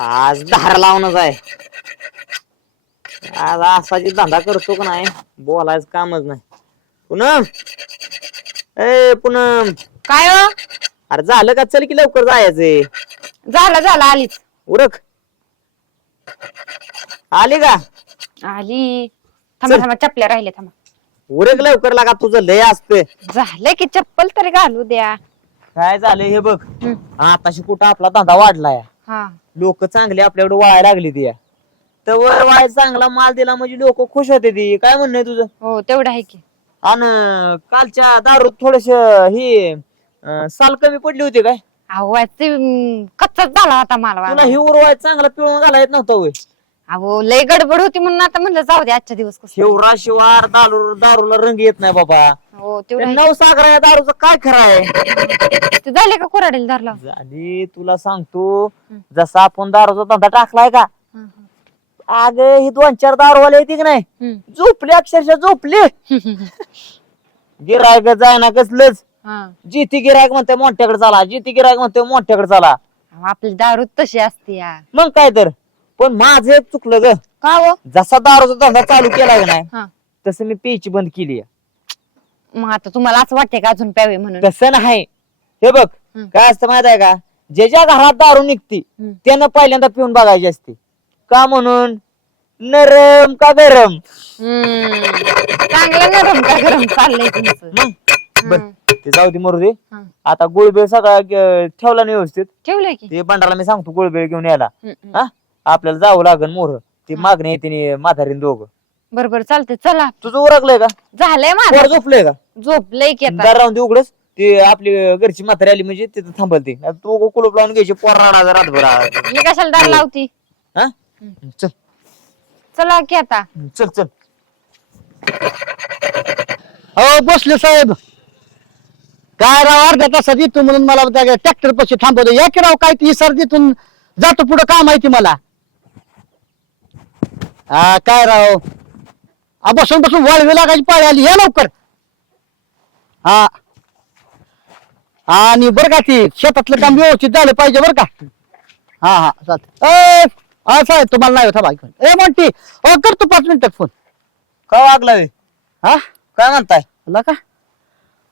आज धार लावणच आहे. आज असाची धंदा करतो का नाही? बोलायचं कामच नाही. पूनम! ए पूनम! काय हो? अरे झालं का? चल की लवकर जायचंय झालं झालं आलीच. उरक. आली का? आली. थांबा चल. थांबा चपल्या राहिल्या थांबा. उरक लवकर लागा तुझं लय असते झालं की चप्पल तरी घालू द्या. काय झालं हे बघ. हम्म. आताशी कुठं आपला धंदा वाढलाय. हा. लोक चांगले आपल्याकडे वळायला लागली ती तर वर वाय चांगला माल दिला म्हणजे लोक खुश होते ती. काय म्हणणं आहे तुझं? हो तेवढं आहे की. आणि कालच्या दारूत थोडस ही अं, साल कमी पडली होती काय? अहो कच्चाच झाला आता मला तुला वाला. ही उरवाय चांगला पिळून घाला येत नव्हता होय. अहो लय गडबड होती म्हणून आता म्हणलं जाऊ दे आजच्या दिवस कसं शिवरा शिवार दारू दारूला रंग येत नाही बाबा. हो तेवढं. नऊ सागर या दारूचं काय खरं आहे? ते झाले का कोराडेल धरला झाली तुला सांगतो. जसा आपण दारूचा धंदा टाकलाय का? अग ही. दोन चार दारूवाले येते की नाही? झोपली अक्षरशः झोपली. गिरायक जाय ना कसलंच जिती गिरायक म्हणते मोठ्याकडे चाला जिती गिरायक म्हणते मोठ्याकडे चाला. आपली दारू तशी असते या मग काय तर? पण माझं एक चुकलं ग. का हो जसा दारूचा धंदा चालू केला का नाही हा. तसं मी प्यायची बंद केली मग आता तुम्हाला असं वाटतंय का अजून प्यावे म्हणून? तसं नाही. हे बघ हम्म. काय असतं माहीत आहे का ज्याच्या घरात दारू निघती हम्म. त्यानं पहिल्यांदा पिऊन बघायची असते. का म्हणून? नरम का गरम? हम्म. चांगलं नरम का गरम चाललंय तुमचं. मग बर हम्म. ते जाऊ दे मरू दे. हं. आता गुळबेळ सगळा अं, ठेवला नाही व्यवस्थित. ठेवलंय की? ते बंडाला मी सांगतो गुळबेळ घेऊन यायला. हम्म, हम्म. हा? आपल्याला जावं लागेल मोर. ते मागणी येते म्हातारीन दोघं. बरं बरं चालतंय चला. तुझं उरकलंय का? झालंय माझं. झोपलंय का? झोपलंय की आता. दार राहून दे उघडच. ते आपली घरची म्हातारी आली म्हणजे तिथं थांबल ती तू कुलूप लावून घ्यायची पोराडा रातभर. मी कशाला दार लावती? हा? चल. चला की आता. चल चल. हो बसले साहेब. काय राव अर्ध्या तासात येतो म्हणून मला ट्रॅक्टर पशी थांबवतो या की राव काय ती सर्दीतून जातो पुढं काय माहिती मला? हा काय राव? आ बसून बसून वळवी लागायची पाळी आली. या लवकर. हा. आणि बरं का ती शेतातलं काम व्यवस्थित झालं पाहिजे बरं का? हा हा चालत ए हा साहेब तुम्हाला नाही होता बाईक ए म्हणती अ करतो पाच मिनिटात फोन. का वागला? हा? काय म्हणताय? आला का?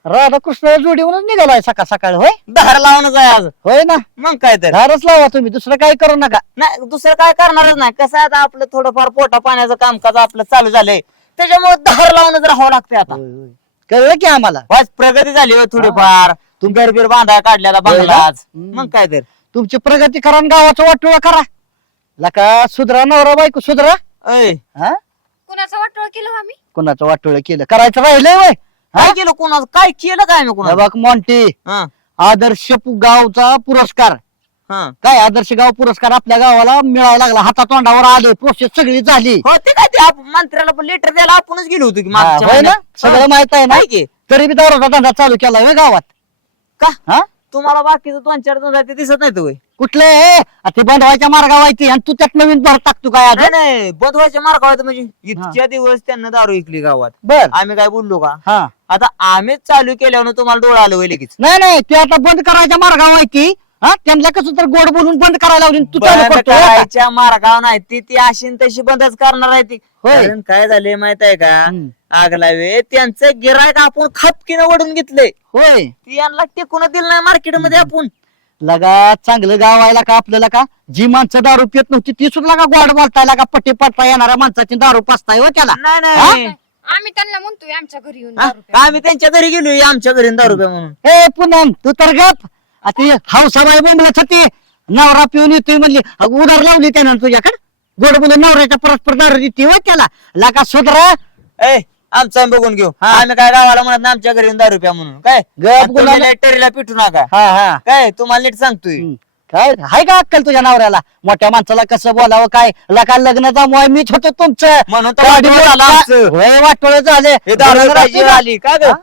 राधाकृष्ण जोडीवरच निघालाय सकाळ सकाळ होय? धार लावूनच आहे आज. होय ना? मग काय तर. धारच लावा तुम्ही दुसरं काही करू नका. नाही दुसरं काय करणारच नाही. कसं आहे आता आपलं थोडंफार पोटा पाण्याचं कामकाज आपलं चालू झालंय. त्याच्यामुळे धार लावूनच राहावं लागतंय आता. कळलं की आम्हाला? बस प्रगती झाली हो थोडीफार. तू घरबीर बांधाय काढल्याला? बंगलाच. हम्म. मग काय तर. तुमची प्रगती करा आणि गावाचं वाटोळा करा. लका सुधरा नवरा बायको सुधरा. ऐ. हा? कुणाचं वाटोळ केलं हो आम्ही? कोणाचं वाटोळ केलं? करायचं राहिलंय वय काय केलं कोणाचं? काय केलं काय मी हे कोणाचं बघ मॉन्टी हा. आदर्श पु- गावचा पुरस्कार. हा. काय आदर्श गाव पुरस्कार आपल्या गावाला मिळायला लागला. हातातोंडावर आले प्रोसेस सगळी झाली. हो ते काय ते आप- मंत्र्याला पण लेटर द्यायला आपणच गेलो होतो की हा, मागच्या होय ना? महिन्यात. सगळं हा. माहीत आहे ना? काय की? तरी बी दारूचा धंदा चालू होय गावात. का? हा? तुम्हाला बाकीचं दोन चार दोन ते दिसत नाही होय. कुठले ते बंधवायच्या मार्गावर आहे ती आणि तू त्यात नवीन भर टाकतो काय नाही अजून नाही बंद व्हायच्या मार्गावर म्हणजे इतक्या दिवस त्यांना दारू विकली गावात. बर. आम्ही काय बोललो का? हा. आता आम्हीच चालू केल्यावर तुम्हाला डोळा आलं होय लगेच. नाही नाही ते आता बंद करायच्या ती हा? त्यांना कसं तर गोड बोलून बंद करायला लावली आणि तू चालू बंद करतो हो का? करायच्या मार्गावर नाही ती ती अशी न तशी बंदच करणार आहे ती. होय. कारण काय झाले माहीत आहे का? हम्म. आगला वे त्यांचं गिरायक आपण खपकीनं वडून घेतलंय. होय. ती यांना टेकून दिलं नाही मार्केटमध्ये आपण. लगा चांगलं गाव आहे का आपल्याला का जी माणसं दारू पित नव्हती ती सुद्धा का गोड बोलताय का पट्टी पटता येणाऱ्या माणसाची दारू पाचताय हो त्याला. नाही नाही. आम्ही त्यांना म्हणतोय आमच्या घरी येऊन हा? दारू प्या. आम्ही त्यांच्या घरी गेलो आमच्या घरी दारू म्हणून. ए पुनम तू तर गप. आता हौसाबाई बोंबलत होती. नवरा पिऊन येतोय म्हणली. अगं उधार लावली त्यानं तुझ्याकडे. गोड बोलून नवऱ्याच्या परस्पर दारू देते हो त्याला. लगा सुधरा. ए आमचं आम्ही बघून घेऊ. आम्ही काय गावाला म्हणत नाही आमच्या घरी येऊन दारू प्या म्हणून. काय? गप आणि तुम्ही गुलाम- लय टेरीला पिटू नका. हा हा. काय? तुम्हाला नीट सांगतोय. हम्म. काय? हाय का अक्कल तुझ्या नवऱ्याला? मोठ्या माणसाला कसं बोलावं काय? लका लग्नाचा मोय मीच होतो तुमचं. म्हणून तर वाटोळं झालं आमचं. वाटोळ झाले. हे दारू पाहिजे का? आली. काय ग? हा?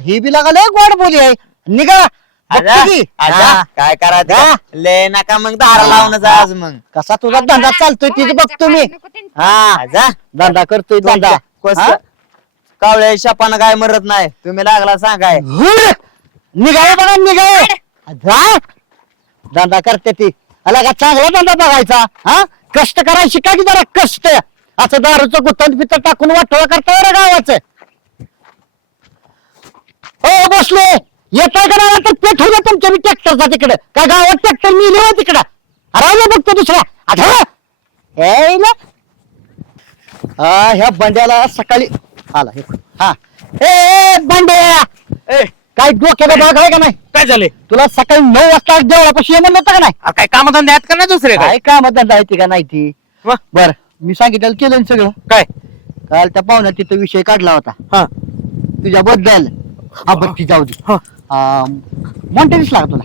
ही बी लगा लय गोड बोली आहे. निघा. आजा, बघतो की. आजा, हा. काय हा. करायचं लय नका मग दार लावून जा आज मग. कसा तुझा धंदा चालतोय तीच बघतो मी. हा जा. धंदा करतोय धंदा. हा? कावळ्या शापानं काय मरत नाही. तुम्ही लागला सांगाय हुर! निघाय बघा निघाय जा. धंदा करते ती. आला का चांगला धंदा बघायचा हा? कष्ट करायला शिका की जरा कष्ट. असं दारूचं गुत्तन पित्त टाकून वाटोळा करता रे गावाचं. हो बसलो. येतोय का नाही? तर पेट होईल तुमच्या मी ट्रॅक्टरचा तिकडे. का गावात ट्रॅक्टर मिळले हो तिकडं. राहिलं बघतो दुसरा. आता हे ना ह्या बंड्याला सकाळी आला हे हा. ए बंड्या ए. काय डोक्याला भाग आहे का नाही? काय झाले? तुला सकाळी नऊ वाजता देवळापाशी ये म्हणलं होतं का नाही? काय कामधंदे आहेत का नाही दुसरे काय? काय काम धंदा आहे ती का नाही ती? वा, बर मी सांगितलं केलं ना सगळं. काय? काल त्या पाहुण्यात तिथं विषय काढला होता. हा. तुझ्याबद्दल. हा बत्ती जाऊ दे. हा. दिसला का तुला?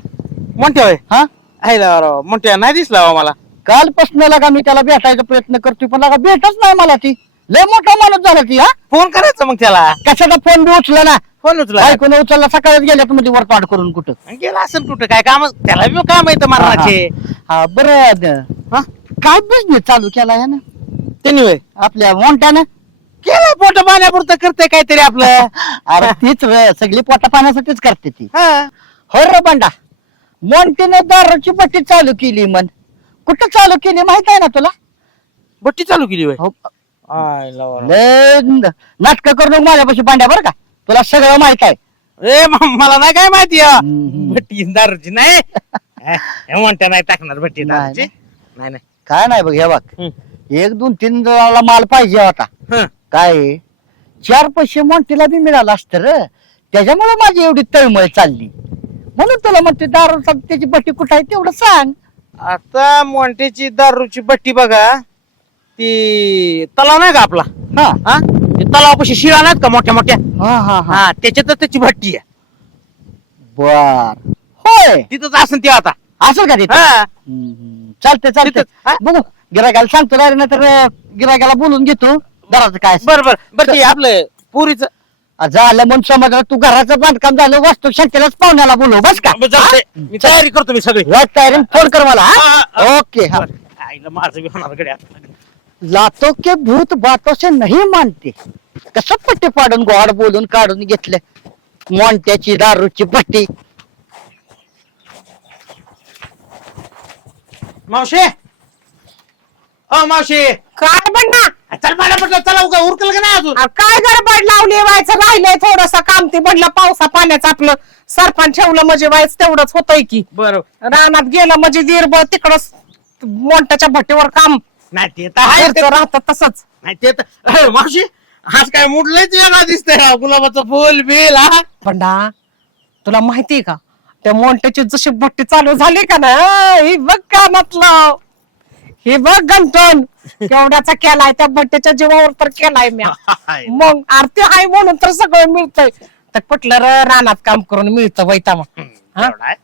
मोठे होय? हा? आहे ना राव, मोठे नाही दिसला हो मला. कालपासून लागा मी त्याला भेटायचा प्रयत्न करतोय पण लागा भेटच नाही मला ती. लय मोठा माणूस झाला ती हा? फोन करायचा मग त्याला. कशाचा फोन बी उचला ना. फोन उचला ऐकून उचलला? सकाळीच गेल्या मध्ये वरपाट करून कुठं? गेला असेल कुठं? काय काम त्याला बी काम येतं मरणाचे. हा बरं हा? काय बिझनेस चालू केला आहे ना त्यांनी होय. आपल्या मोठ्यानं केलं पोट पाण्यापुरतं करते काहीतरी आपलं. अरे तीच रे, सगळी पोटा पाण्यासाठीच करते ती. हा. हो रे बंडा मोंटीने दारूची पट्टी चालू केली मन कुठं चालू केली माहीत आहे ना तुला? बट्टी चालू केली होय? हो, आय नाटक करू नको माझ्यापाशी बांड्या बरं का? तुला सगळं माहीत आहे. ए म- मला नाही काय माहिती हा. हम्म. भट्टी दारूची नाही. हे म्हणत्या नाही टाकणार भट्टी नाही, दारूची. नाही. नाही काय नाही बघ हे बघ. एक दोन तीन जणाला माल पाहिजे होता. हं. काय? चार पैसे मोंटीला बी मिळाला असत र. त्याच्यामुळे माझी एवढी तळमळ चालली. म्हणून तुला म्हणते दारू त्याची बट्टी कुठं आहे तेवढं सांग. आता मोंटेची दारूची बट्टी बघा. ती तलाव नाही का आपला? हा. हा? ते तलावापाशी शिळा नाहीत का मोठ्या मोठ्या? हा हा हा. हा त्याच्यातच त्याची भट्टी आहे. बर. होय. तिथंच असेल ती आता. असं का तिथं? हा. तिथंच, हा? बघू गिरायकाला सांगतो नाही तर गिरायकाला बोलून घेतो. घराचं काय असेल. बर बर. बर ते आपलं पुरीच. आ, झालं म्हणून समजलं तू घराचं बांधकाम झालं वास्तू शांतीलाच पाहुण्याला बोलव बस का? मी तयारी करतो मी सगळी. रोज तयारी फोन कर मला हा, हा? हा. ओके हा. आईला माझं बी होणार गड्या. लातो के भूत बातों से नहीं मानते. कसं पट्टी पाडून गोड बोलून काढून घेतलं? मोंट्याची दारूची पट्टी. मावशे! हो मावशी! काय बंडा? चल मला म्हटलं चला उगा उरकल का नाही अजून? अरे काय गडबड लावली व्हायचं? राहिलंय थोडस काम ते म्हणलं पावसा पाण्याचं आपलं सरपंच ठेवलं म्हणजे व्हायचं तेवढंच होतंय की. बर. रानात गेलं म्हणजे दीर्घ तिकडं मोंटाच्या भट्टीवर काम नाही ते तर आहे. ते- राहत तसंच. नाही ते तर अरे, मावशी आज काय मुडलंच वेगळा दिसतंय गुलाबाचं फुल बिल हा? बंडा तुला माहितीये का? त्या मोंट्याची जशी भट्टी चालू झाली का ना ही बघ कानातलं हे बघ गंठन केवढ्याचा केलाय त्या भट्टीच्या जीवावर तर केलाय मी मग आरती आहे म्हणून तर सगळं मिळतंय. तर कुठलं र रानात काम करून मिळतं वैता मग हा? एवढा आहे.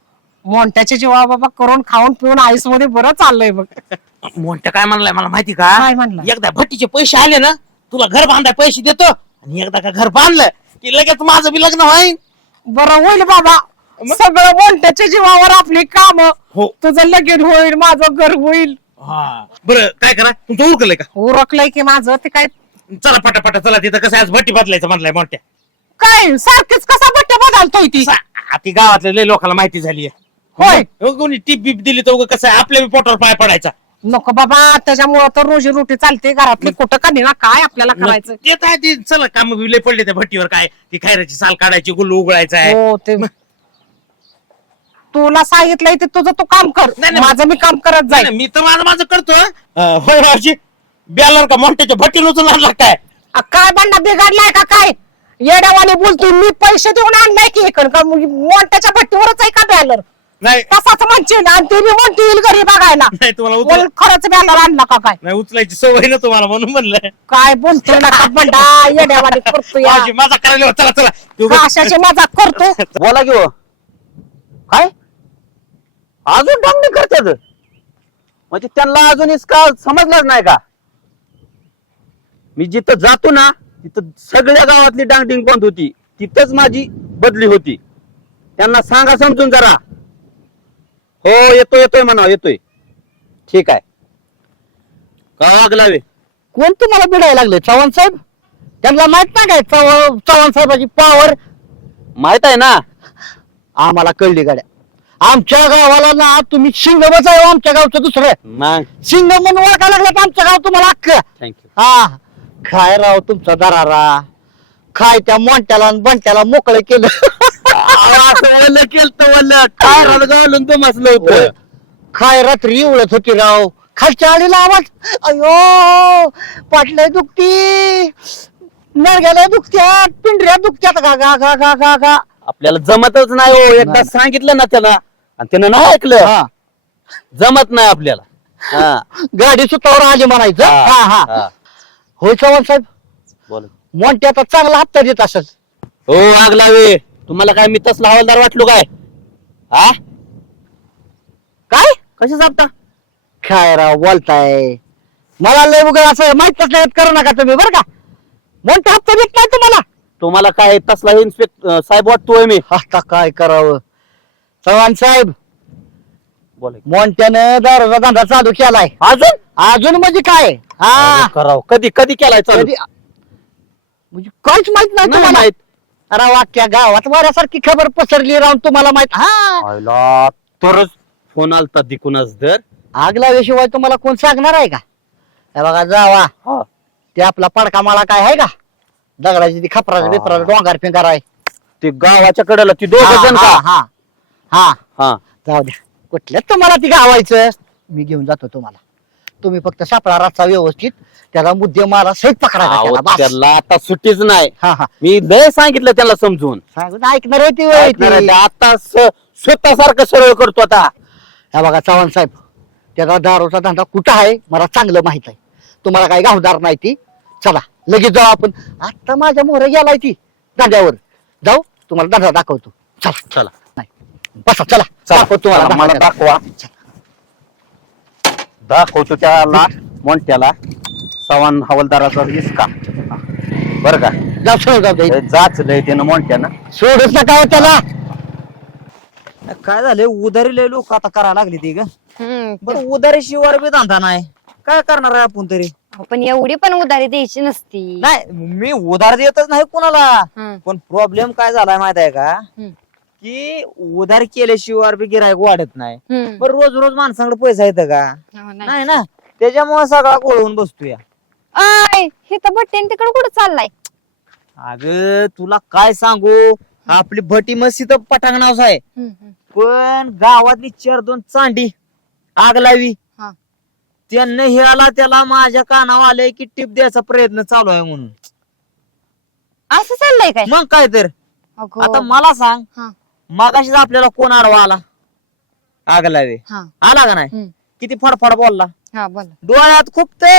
मोंट्याचे जीवा बाबा करून खाऊन पिऊन आईसमध्ये बरं चाललंय बघ. मोठं काय म्हणलंय मला माहिती का? काय म्हणलं? एकदा भट्टीचे पैसे आले ना तुला घर बांधाय पैसे देतो आणि एकदा का घर बांधलं की लगेच माझं बी लग्न होईल बरं होईल बाबा. सगळं मोंट्याच्या जीवावर आपली काम. हो. तुझं लगीन होईल माझं घर होईल. बरं काय करा? तुमचं उरकलंय का? उरकलंय की माझं ते काय? चला पटापटा चला तिथं कसं आज भट्टी बदलायचं म्हणलंय मोठ्या. काय सारखीच कसा बट्ट्या बदलतोय ती? ती गावातल्या लय लोकांना माहिती झाली होय. कोणी टीप बीप दिली तर कसं आपल्या बी पोटावर पाय पडायचा. नको बाबा त्याच्यामुळं तर रोजी रोटी चालते घरातली. कुठं का ना काय आपल्याला करायचं? ते आहे, ते चला काम लय पडले त्या भट्टीवर काय? ती खैराची साल काढायची गुल्लू उघडायचा आहे. हो ते. तुला सांगितलंय ते तुझं तू काम कर. नाही, नाही. माझं मी काम करत नाही, जाईल मी तर माझं माझं करतो अं, होय मावशी. ब्यालर का मोठ्याच्या भट्टीला उचलून आणला काय बंडा बिघडलाय का काय? येड्यावाने बोलतोय मी पैसे देऊन आणलाय की इकडं. का मग मोठ्याच्या भट्टीवरच आहे का बॅलर नाही. तसाच म्हणशील? आणि ते बी म्हणते येईल घरी बघायला. नाही तुम्हाला उचल खरंच बॅलर आणला का काय? नाही उचलायची सवय ना तुम्हाला म्हणून म्हणलं. काय बोलतोय ना का? बंडा या. करायला हो, चला चला. ते उगाच- अशाची मजाक करतो बोला की हो. काय? अजून डांगणी करतात म्हणजे त्यांना अजून इसका समजलाच नाही का? मी जिथं जातो ना तिथं सगळ्या गावातली डांगडिंग बंद होती. तिथंच माझी बदली होती. त्यांना सांगा समजून जरा. हो येतोय येतोय म्हणा येतोय. ठीक आहे. का वागलावे कोण तुम्हाला बिडायला लागले? चव्हाण साहेब? त्यांना माहीत नाही काय चव्हाण चव्हाण साहेबाची पावर माहीत आहे ना. आम्हाला कळली गाड्या. आमच्या गावाला ना तुम्ही शिंगमच आहे हो आमच्या गावचं दुसरं. मग? शिंग म्हणून ओळखायला लागलं तर आमचं गाव तुम्हाला अख्ख. थँक्यू हा. काय राव तुमचा दरारा? काय त्या मोंट्याला आणि बंट्याला मोकळं केलं? असं वल्ल केलं वल्ल काय रात घालून तो मसलं होतं. काय रात्री उडत होती राव? खालच्या आळीला आवाज. अयो पाटल्या दुखती. नरग्याला दुखत्यात. पिंढऱ्या दुखत्यात. गा गा गा गा गा गा. आपल्याला जमतच नाही हो. एकदा. सांगितलं ना त्याला आणि त्यानं नाही ऐकलं. हा. जमत नाही आपल्याला. हा. गाडी सुतावर आली म्हणायचं. हा. हा हा. होय चव्हाण साहेब. बोला. मोंट्याचा चांगला हप्ता देत असत हो आग लावे. तुम्हाला काय मी तसला हवालदार वाटलो काय? हा? काय? कशा सापता काय राव बोलताय. मला लय उगा असं माहितच नाही करू नका तुम्ही बरं का? मोठा हप्ता देत नाही तुम्हाला. तुम्हाला काय तसला इन्स्पेक्ट साहेब वाटतोय मी. आता काय करावं? चव्हाण साहेब बोला मोंट्यानं दारूचा धंदा चालू केलाय. अजून? अजून म्हणजे काय? हा. कराव. कधी कधी केलाय चालू? कधी- म्हणजे काहीच माहीत नाही नाही तुम्हाला. माहीत. अरे वाक्या गावात वाऱ्यासारखी खबर पसरली राहून तुम्हाला माहीत हा. आयला, तरच फोन आलता दिकूनच दर. आग लावल्याशिवाय तुम्हाला कोण सांगणार आहे का? हे बघा जावा. हा. ते आपला पडका माळा काय आहे का? दगडाची ती खपराचं हा. बिपराचं डोंगर फिंगार आहे. ते गावाच्या कडेला ती दोघ जण हा, का? हा. हा. हा. जाऊ द्या. कुठल्याच तुम्हाला ती गावायचं? मी घेऊन जातो तुम्हाला. तुम्ही फक्त सापळा रस्ता व्यवस्थित त्याला मुद्दे मारा सहित अहो, त्याला, बस. त्याला आता सुट्टीच नाही. हा हा. मी लय सांगितलं त्याला समजून. सांगून ऐकणार आहे ती. आता स- स्वतःसारखं सरळ करतो आता. हे बघा चव्हाण साहेब त्याचा दारूचा धंदा कुठं आहे? मला चांगलं माहीत आहे. तुम्हाला काही गावदार नाही ती. चला लगेच जाऊ आपण. आता माझ्या मोहर गेलाय ती धंद्यावर. जाऊ तुम्हाला धंदा दाखवतो. चला. चला. नाही. बसा चला. दाखवतो तुम्हाला मला. दाखवा. दाखवतो त्याला मोंट्याला. सवान हवालदाराचा इसका. बर का? जाऊ सोड जाऊ दे. जाचलंय त्यानं मोंट्यानं. सोडूच नका हो त्याला. काय झालं उधारी लय लोक आता करायला लागली ती ग. हम्म. बरं उधारी शिवार बी धंदा नाही. काय करणार आहे आपण तरी? अहो, पण एवढी पण उधारी द्यायची नसती. नाही मी उधार देतच नाही कुणाला. हम्म, पण प्रॉब्लेम काय झालाय माहीत आहे का? हम्म, की उधार केल्याशिवाय बी गिरायक वाढत नाही. हम्म. बरं रोज रोज माणसाकडे पैसा येतं का? हो, नाही. नाही ना? त्याच्यामुळे सगळा गोळवून बसतोय. हे तर बट्टे तिकडे कुठं चाललाय? अगं तुला काय सांगू? आपली भटी मस्ती तर पटांगणावच आहे. पण गावातली चार दोन चांडी आग लावी. हा. त्यांना हे आला त्याला माझ्या कानावर आलंय की टिप द्यायचा प्रयत्न चालू आहे म्हणून. असं चाललंय काय? मग काय तर? अगो. आता मला सांग हा, मागाशीच आपल्याला कोण आडवा आला? आग लावे. हा, आला का नाही? हम्म. किती फडफड बोलला? हा बोला. डोळ्यात खूप ते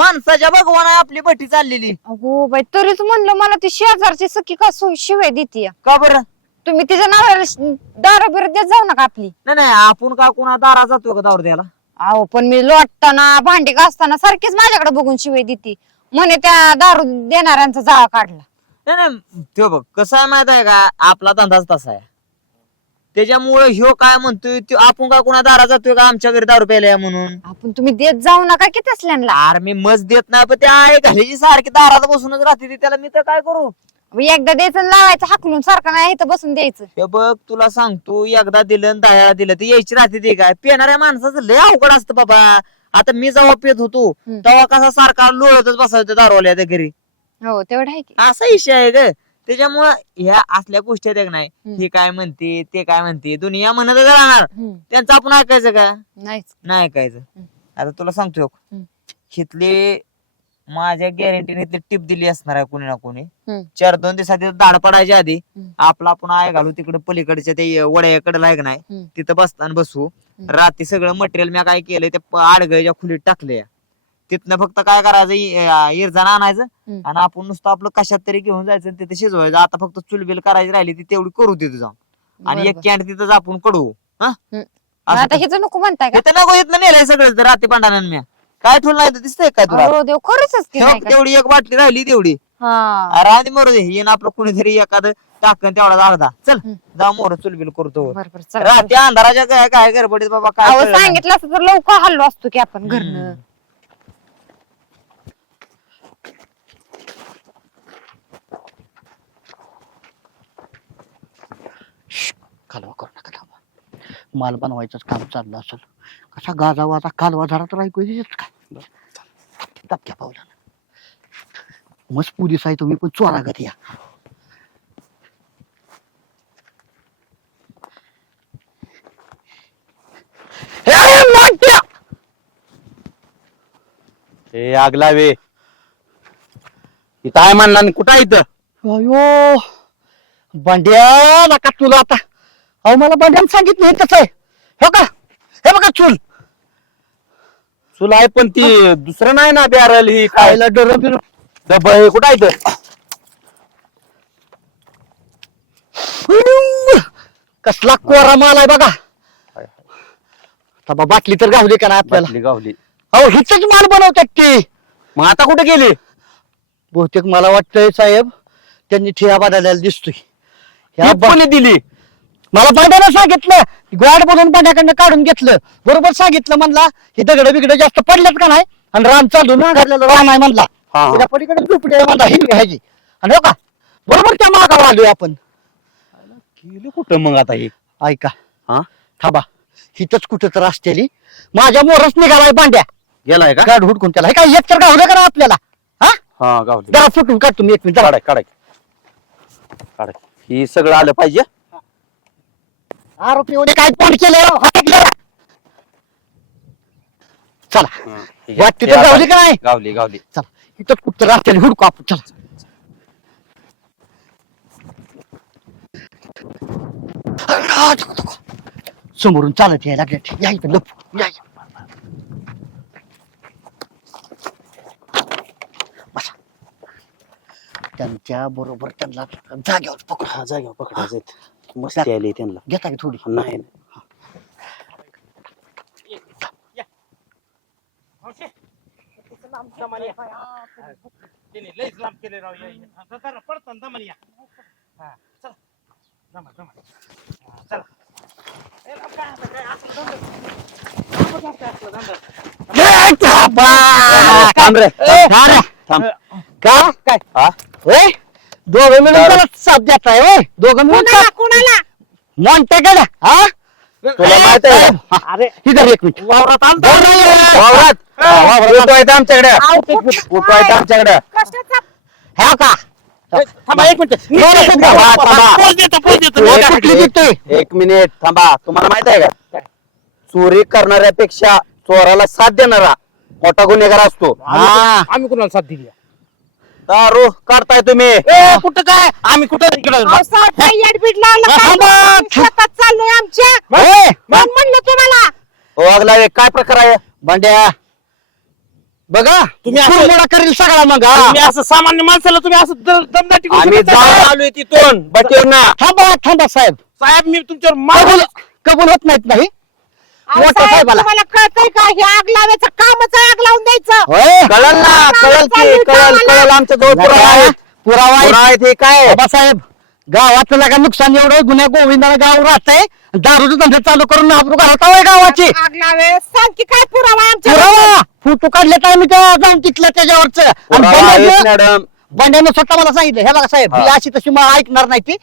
माणसाच्या भगवान आपली भट्टी चाललेली. अगो बाई तरीच म्हणलं मला ती शेजारची सखी का सो- शिवाय देते का बरं? तुम्ही तिच्या नावाला दारू बिरू देत जाऊ नका आपली. नाही नाही आपण का कोणा दारा जातो का दारू द्यायला? अहो पण मी लोटताना भांडी घासताना सारखीच माझ्याकडे बघून शिवाय देते. म्हणे त्या दारू देणाऱ्यांचा जाळा काढला. नाही नाही तो बघ कसं आहे माहीत आहे का? आपला धंदाच तसा आहे. त्याच्यामुळे ह्यो काय म्हणतोय त्यो आपण का कोणा दारा जातोय का आमच्या घरी दारू प्यायला या म्हणून? आपण तुम्ही देत जाऊ नका की तसल्यांना. अरे मी मस्त देत नाही पण त्या आहे घालीची सारखी दारात बसूनच राहते ती त्याला मी तर काय करू? एकदा द्यायचं आणि लावायचं हाकलून सारखं नाही इथं बसून द्यायचं. हे बघ तुला सांगतो एकदा दिलं आणि दह्याला दिलं तर यायची राहते ते काय? पिणाऱ्या माणसाचं लय अवघड असतं बाबा. आता मी जेव्हा पित होतो हम्म. तेव्हा कसा सारखा लोळतच बसायचं दारूवाल्या घरी. हो तेवढं आहे की. असा विषय आहे ग. त्याच्यामुळं ह्या असल्या गोष्टी आहेत नाही. हे काय म्हणते ते काय म्हणते दुनिया म्हणतच राहणार. त्यांचं आपण ऐकायचं का नाहीच नाही ऐकायचं. आता तुला सांगतो हम्म. इथले माझ्या गॅरंटीने इथली टिप दिली असणार आहे कोणी ना कोणी. चार दोन दिवसात दाड पडायच्या आधी. आपला आपण आय घालू तिकडे पलीकडच्या ते वड्याकडे आहे का नाही. तिथं बसताना बसू रात्री सगळं मटेरियल मी काय केलंय ते आडगळीच्या खोलीत टाकले तिथनं फक्त काय करायचं? इ- इरजान आणायचं. हम्म. आणि आपण नुसतं आपलं कशात तरी घेऊन जायचं आणि तिथे शिजवायचं. आता फक्त चुलबिल करायची राहिली ती तेवढी करू तिथं जाऊन. आणि एक बरोबर. कॅन्ट तिथं आपण कडवू हा? हम्म. असं आता हेच नको म्हणताय का? इथं नको इथनं नेलंय सगळं. ते रात्री पांढऱ्यानं मी. काय ठेवलं नाही तर दिसतंय काय तुला? अहो, देव खरंच की नाही ठेव, का? तेवढी एक बाटली राहिली तेवढी. हा. अरे आधी मोर दे. येईन आपलं कुणीतरी एखादं टाकन तेवढा अर्धा. चल हम्म. जा मोर चुलबिल करतो चला. रात्री अंधाराच्या काय काय गडबडीत बाबा काय अहो कळलं नाही. सांगितलं असतं तर लवकर हल्लो असतो की आपण घरनं. कालवा करू नका थांबा. माल बनवायचंच काम चाललं असेल. कसा गाजावाचा कालवा झाला तर ऐकू येतेच का टपक्या पावला मस्त पोलीस आहे तुम्ही पण चोरागत या. ए, मोठ्या! हे आग लावे इथं आहे म्हणला आणि कुठं आहे इथं? अयो! बंड्या नका तुला आता. अहो मला बंड्याने सांगितलं हे तसं. आहे हो का? हे बघा चूल. तुला आहे पण ती दुसरं नाही ना बॅरल ही काय खायला डर बिर. डब्बा हे कुठं आहे इथं? कसला कोरा माल आहे बघा. आता बा बाटली तर गावली का ना आपल्याला? बाटली गावली अहो हिच माल बनवतात ते. मग आता कुठे गेली? बहुतेक मला वाटतंय साहेब त्यांनी ठिया बदलायला दिसतोय. ह्या बा- कोणी दिली. मला बंड्यानं सांगितलं. गोड बोलून बंड्याकडनं काढून घेतलं. बरोबर सांगितलं म्हणला हे दगड बिगड जास्त पडलेत का नाही? आणि रान चालू ना घातलेलं रान आहे म्हणला. हा, हा. त्याच्या पलीकडे झोपडी आहे म्हणला हिरवी ह्याची आणि हो का? बरोबर त्या मागावर आलोय आपण. गेली कुठं मग आता हे? ऐका. हा? थांबा. हिथच कुठं तर असतेली. माझ्या मोरच निघालाय बांड्या. गेलाय का? गाड हुडकून त्याला. हे काय एक तर गावलं का ना आपल्याला? हा? हा गावली. जरा फुटून काढ तुम्ही एक मिनिट. काढाय काढाय. काढाय. ही सगळं आलं पाहिजे. आरोपी उद्या काय तोंड केलं? हटकलं चला. तर गावली का नाही गावली गावली. चला. इथं कुठं राहते हुडकू आपण. चला. समोरून चालत यायला लागले. या इथं लप या या. बसा त्यांच्या बरोबर त्यांना जाग्यावर पकड हा जागा पकडायचं मस्त आली त्यांना घेता की थोडी नाही लांब केले राव पडतं ना दमानी या. हा, चला. दमा, दमा. चला. ए, लांब काय काय. थांब रे? थांब हा होय दोघं मिळून त्याला साथ देत आहे होय? दोघं मिळून कुणाला कुणाला? मॉन्टेकडे हा? तुला माहीत आहे का? अरे इधर एक मिनिट. वावरात आलं वावरात. फोटो आहेत आमच्याकडे. फोटो आहेत आमच्याकडे. कशाचा? ह्या का? थांबा एक मिनिट. बरं, थांबा, थांबा. पोच देतो पोच देतो. हे कुठली देतोय एक मिनिट. थांबा. तुम्हाला माहीत आहे का? चोरी करणाऱ्यापेक्षा चोराला साथ देणारा मोठा गुन्हेगार असतो. हा. आम्ही कुणाला साथ दिली? दारू काढताय तुम्ही. ए कुठं काय? आम्ही कुठं इकडं? थांबा. चाललोय आमच्या. मग? म्हणलं तुम्हाला? हो अगला हे काय प्रकार आहे? बंड्या बघा तुम्ही तुम्ही असं- चुरमुरा करील सगळा मग हा. तुम्ही असं सामान्य माणसाला तुम्ही असं द- दमदाटी करू आम्ही शकता जाऊन का? आलोय तिथून बटीवरना थांबा थांबा साहेब. साहेब मी तुमच्यावर कबूल मार कबूल होत नाहीत नाही? अहो, मोठं साहेब, साहेबाला. तुम्हाला कळतंय का? हे आग लावायचं कामच आहे, आग लावून द्यायचं. होय? कळल ना कळल की कळल कळल आमच्या जवळ पुरावा आहे. पुरावा आहे. पुरावा आहे ते काय? बाबासाहेब गावातलं लागा नुकसान एवढं गुन्हा गोविंदाला गाव राहतंय? दारूचं धंदा चालू करून आपलं घरात आहे गावाची. आग लावे सांग की काय पुरावा आहे आमच्या पुरावा? फोटो काढले तर आम्ही त्या जाऊन तिथलं त्याच्यावरच पुरावा आहे मॅडम. बंड्यानं स्वतः मला सांगितलं हे बघा साहेब हा. ही. अशी तशी मला ऐकणार नाही ती.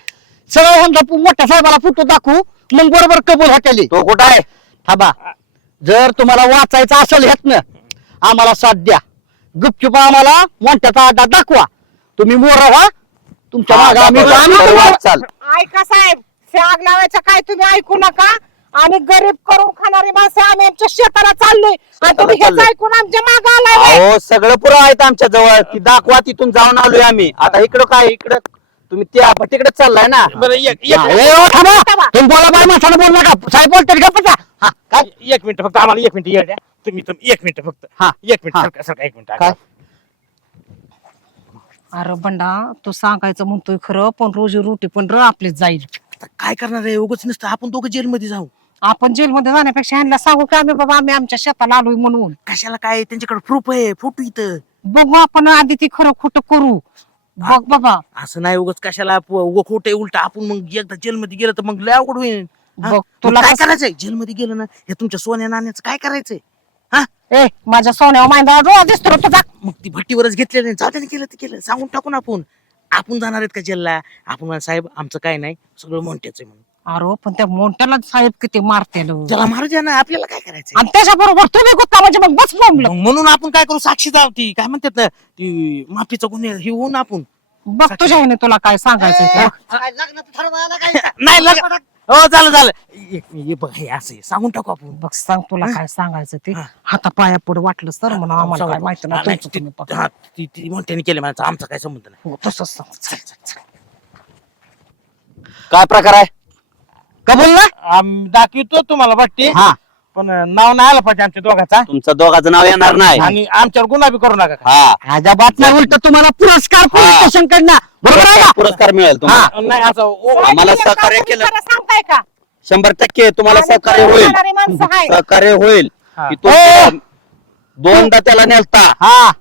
सरळ पु- मोठ्या साहेबाला फोटो दाखवू. मग बरोबर कबूल हॉटेल तो कुठं आहे? थांबा. जर तुम्हाला वाचायचं असेल ह्यातनं आम्हाला साथ द्या. गुपचूप आम्हाला मोठ्याचा अड्डा दाखवा. तुम्ही मोर व्हा. तुमच्या हा, मागं आम्ही ऐका साहेब हे आग लावायचं काय तुम्ही ऐकू नका. आम्ही गरीब करून खाणारी माणसं आम्ही आमच्या शेताला चाललोय. आणि तुम्ही हेच चाललोय. ऐकून आमच्या मागे आलाय. अहो सगळं पुरावा आहेत आमच्या जवळ. ती दाखवा तिथून जाऊन आलोय आम्ही. आता इकडं काय इकडं तुम्ही त्या भट्टीकडे चाललाय ना. बरं एक हा, एक- ए, ओ, थांबा. तुम्ही बोला बाय माणसानं बोल नका. साहेब बोलतात का पचा हा काय? एक मिनिट फक्त आम्हाला एक मिनिट येऊ द्या. तुम्ही तुम्ही एक मिनिट फक्त. हा, एक मिनिट हा. सरका सरका एक मिनिट काय? अरे बंडा तू सांगायचं म्हणतोय खरं पण रोजी रोटी पण र आपली जाईल. आता काय करणार आहे? उगाच नसतं आपण दोघं जेलमध्ये जाऊ. आपण जेलमध्ये जाण्यापेक्षा ह्यांना सांगू की आम्ही बाबा आम्ही आमच्या शेताला आलोय म्हणून. कशाला काय? त्यांच्याकडे प्रूफ आहे. फोटो इथं. बघू आपण आधी ती खरं खोटं करू. बघ बाबा. असं नाही उगाच कशाला खोटे उलट. आपण मग एकदा जेलमध्ये गेलं तर मग लय अवघड होईल. हा? बघ, मग तुला काय कसं- करायचंय? जेलमध्ये गेलं ना हे तुमच्या सोन्या नाण्याचं काय करायचंय? हा? ए माझ्या सोन्यावर मांदा डोळा दिसतो रे तुझा. मग ती भट्टीवरच घेतलेलं जाऊ त्याने केलं ते केलं. सांगून टाकून आपण. आपण जाणार आहेत का जेलला? आपण म्हणा, साहेब आमचं काय नाही. सगळं आहे म्हणून. अरे पण त्या मोठ्याला साहेब किती मारते त्याला मारू द्या ना आपल्याला काय करायचं आणि त्याच्या बरोबर तुम्ही गुत्ता म्हणजे मग बस बोंबलं म्हणून आपण काय करू? साक्षी जाऊ ती काय म्हणतात ना ती माफीचा गुन्हे हे होऊन आपण. बघ तुझ्या ह्याने तुला काय सांगायचं ते. काय लग्नाचं ठरवायला काय? नाही लग हो झालं झालं ये- ये बघ हे असं आहे. सांगून टाकू आपण. बघ सांग तुला काय सांगायचं ते. हाता पाया पुढे वाटलं तर म्हणून आम्हाला काय माहिती हा, नाही तुमचं ती- तुम्ही बघा. हा, मोठ्याने केले माझा आमचा काय संबंध नाही. हो, तसंच सांग. काय प्रकार आहे? का बोलला आम- दाखवतो तुम्हाला वाटते. हा. पण नाव नाही आलं पाहिजे आमच्या दोघाचा तुमचं दोघाचं नाव येणार नाही. आणि आमच्यावर गुन्हा बी करू नका हा. अजाबात नाही उलट तुम्हाला पुरस्कार पोलीस हा. स्टेशन कडनं बरोबर आहे का? पुरस्कार मिळेल तुम्हाला. नाही असं ओ- आम्हाला सहकार्य केलं. सांगताय का? शंभर टक्के तुम्हाला आम्ही सहकार्य होईल. जाणारी माणसं आहे सहकार्य होईल. हा. की तो दोनदा त्याला नेलता. हा.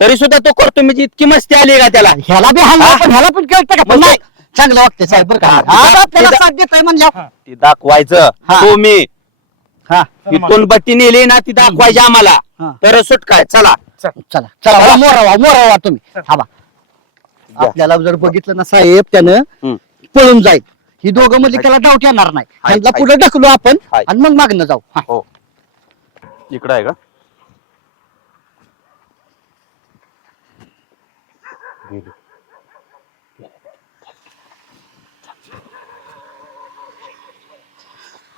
तरी सुद्धा तो करतो. म्हणजे इतकी मस्ती आली का त्याला? ह्याला बी हल्ला पण ह्याला पण कळतं का? पण मग नाही. चांगलं वागते साहेब बरं का. हा, आज आपल्याला तिथं- साथ देतोय म्हणल्या ती दाखवायचं. हा. तो मी हा. इथून बट्टी नेली ना ती दाखवायची आम्हाला. हा. तर सुट काय? चला. चला. चला. मोरावा मोरावा तुम्ही. हा बा आपल्याला जर बघितलं ना साहेब त्यानं हम्म. पळून जाईल. ही दोघं मध्ये त्याला डाऊट येणार नाही. हाय. पुढे ढकलू आपण हाय. आणि मग मागणं जाऊ. हा. हो. इकडं आहे का?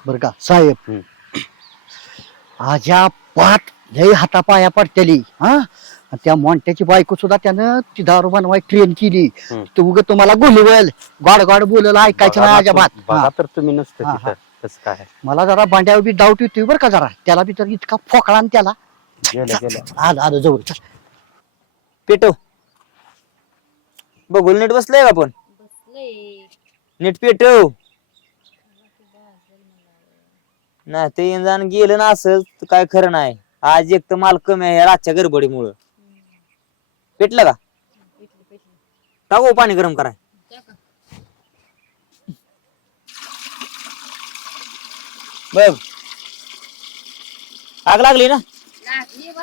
बरं का? साहेब. हम्म. आज्या पाठ लय हातापाया पडतेली हा? आणि त्या मोंट्याची बायको सुद्धा त्यानं ती दारू बनवाय ट्रेन केली. हम्म. तू उग तुम्हाला गुलवेल गाड गाड बोललं ऐकायचं नाही अजिबात बघा हा. तर तुम्ही नसतं हा, तिथं कसं काय. मला जरा भांड्यावर बी डाऊट येतोय बरं का जरा. त्याला बी तर इतका फोकळा आणि त्याला. गेलं गेलं. आलं आलं जवळ चल. पेटव. बघून नीट बसलंय का पण नीट पेटव. नाही ते इंजान गेलं ना असं तर काय खरं नाही. आज एक तर माल कमी आहे या रातच्या गडबडीमुळं. पेटलं का? टाकू पाणी गरम करा बघ. आग लागली ना?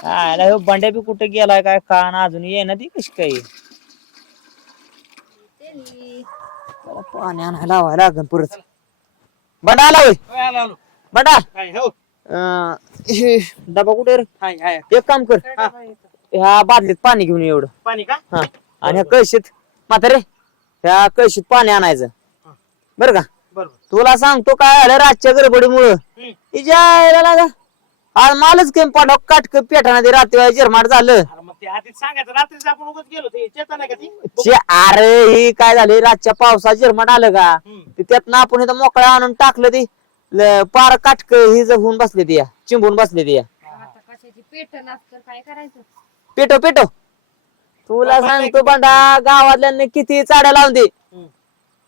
ह्यो बंड्या बी कुठे गेलाय काय कान अजून ये ना ती कशी काय? त्याला पाणी आणायला लावायला लागन परत. बंडा आला होय? आलो, आलो. हाय, हो. अं, हे, डबा कुठे रे? हाय, हाय. एक काम कर. ह्या बादलीत पाणी घेऊन ये एवढं. पाणी का? हा. आणि ह्या कळशीत म्हातारे ह्या कळशीत पाणी आणायचं. बरं का? बरोबर. तुला सांगतो काय झालं रातच्या गडबडीमुळं. हम्म. लागा. आज मालच केम पाडा काटक पेठाना ते रात्री जिरमाट झालं. अरे मग ते आधीच सांगायचं. रात्रीच आपण उगाच गेलो ते चेता नाही का ती? चे अरे ही काय झाले? रातच्या पावसात जिरमाट आलं का? हम्म. ते त्यातनं आपण इथं मोकळ्या आणून टाकलं ते. ल- पार काटक ही जर होऊन बसले ती या चिंबून बसले ती या. पेटो पेटो तुला सांगतो बंडा गावातल्यांनी किती चाड्या लावून दे. हम्म.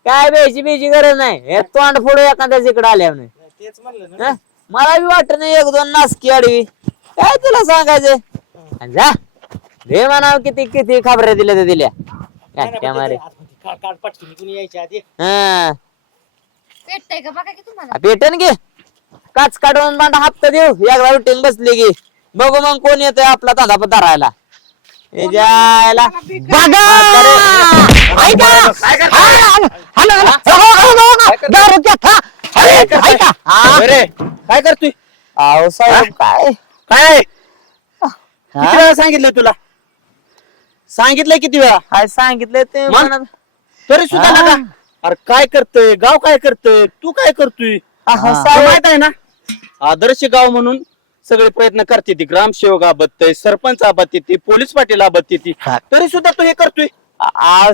काय बेची बेची गरज नाही. हे तोंड फोडू एखाद्या इकडे आल्यावर तेच म्हणलं ना. हं? मला बी वाटत नाही एक दोन नासकी आडवी. काय तुला सांगायचं? आणि जा. दे म्हणाव किती किती खबऱ्या दिल्या त्या दिल्या. नाही, नाही, काय पण मारे ते- आता ते काढ काढ पटकन कुणी यायच्या आधी. हं. पेटतंय का? बघा की तुम्हाला. भेटन की. काच काढून बांधा हप्ता देऊ. एकदा रुटीन बसली की. बघू मग कोण येतोय आपला धंदा धरायला. हे जायला बघा! ऐका! हा, आलं, आलं, आलं. हो, हो, हो, हो. दारू घ्या, खा. अरे, ऐका. हा. अरे काय करतोय? अहो साहेब काय? काय? किती वेळा सांगितलं तुला? सांगितलंय किती वेळा? काय सांगितलं ते मग? म्हणत- तरी सुद्धा हा. नका. अरे काय करतोय गाव काय करतोय तू काय करतोय हा. तुला माहीत आहे ना आदर्श गाव म्हणून सगळे प्रयत्न करते ती ग्रामसेवक आबत्तय सरपंच आबत येते पोलीस पाटील आबत येते हा. तरी सुद्धा तू हे करतोय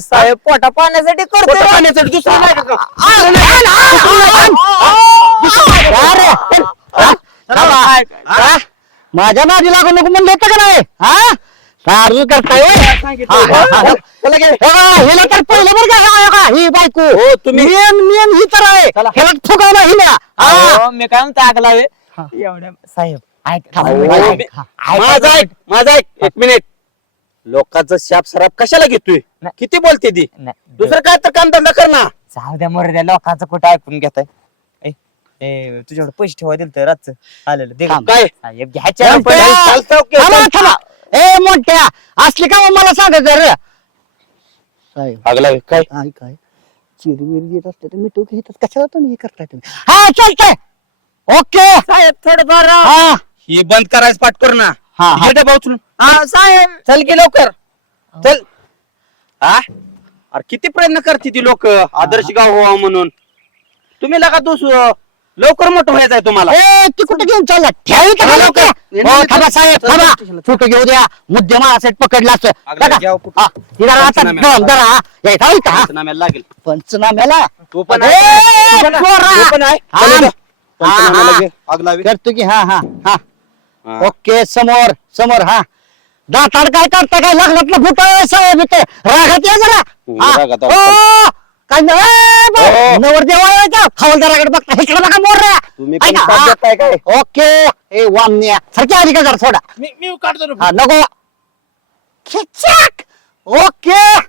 साहेब पोटा पाण्यासाठी करतोय पोटा पाण्याचं दुसरं नाही का? हा? हा? माझ्या नादी लागू नको म्हणलं होतं का नाही हा सारू करताय सांगितलं. हा, हा, हा. त्याला काय? हे बघा, हिला तर पहिलं बरं का हे बघा, ही बायको हो, तुम्ही- मेन मेन ही तर आहे ह्याला हिला हा. अहो, मी काय म्हणतो आग लावे एवढ्या साहेब ऐक थांबा, अहो, ऐका, मी- ऐका. माझा ऐक माझा ऐक एक मिनिट लोकांचं शाप सराप कशाला घेतोय नाही. किती बोलते ती नाही, दुसरं काय तर काम धंदा कर ना जाऊ द्या मर्या लोकांचं कुठं ऐकून घेताय ए, ए, तुझ्याकडे पैसे ठेवा दिल तर रातचं आलेलं दे थांब. काय घ्यायच्या. चालतं की थांबा? थांबा. ए मोठ्या असली का मला सांगत रे साहेब. आगला काय? काय काय? चिरी मिरी येत असते तर मिठू घेतात. कशाला तुम्ही हे करताय तुम्ही? हा चालतंय. ओके. साहेब थोडंफार हा. हे बंद करायचं पाठ कर ना. हा, हा. डबा उचलून. हा साहेब. चल की लवकर. चल. हा अरे किती प्रयत्न करते ती लोक? आदर्श गाव व्हावं म्हणून. तुम्ही लगा दुस लवकर मोठं व्हायचंय तुम्हाला ए ती कुठे घेऊन चालला ठेवी का लवकर हो थांबा साहेब थांबा फोटो घेऊ द्या मुद्देमाला सेट पकडला असं बघा. घ्या. हा, ही जरा आता पंचनाम्याला. दोन जरा, हा. या इथं, इथं, हा. पंचनाम्याला लागेल पंचनाम्याला तू पण ए, आहे. तू पण आहे. पोरा. तू पण आहे. हा. चल इथं. हा, पंचनाम्याला हा. घे. आग लावी. करतो की हा हा हा हा. ओके समोर समोर हा दाताड काय करता काय लागलं फुट साहेब इथे रागात या जरा हो, ओ. काय न- ए, बा- हो. नवरदेव हवालदाराकडे बघता. इकडे बघा मोर तुम्ही पण साथ देताय काय? ओके. ए वामन्या सारखी आली का जरा थोडा? मी मी काढतो. हा नको. खिचक. ओके.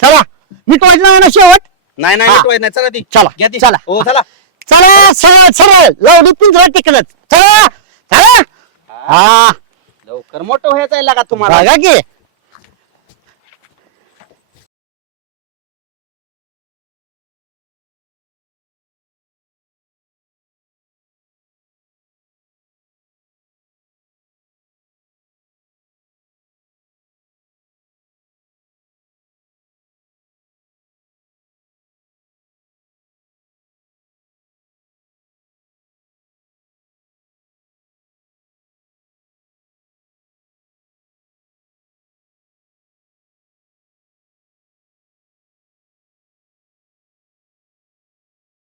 चला. मी तो ना शेवट? नाही नाही हा. नाही चला ती. चला, घ्या ती. चला. हो चला. चला सरळ सरळ. लवडी पिंजरा तिकडच चला. चला. हा. लवकर मोठं व्हायचंय लागा तुम्हाला. बघा की.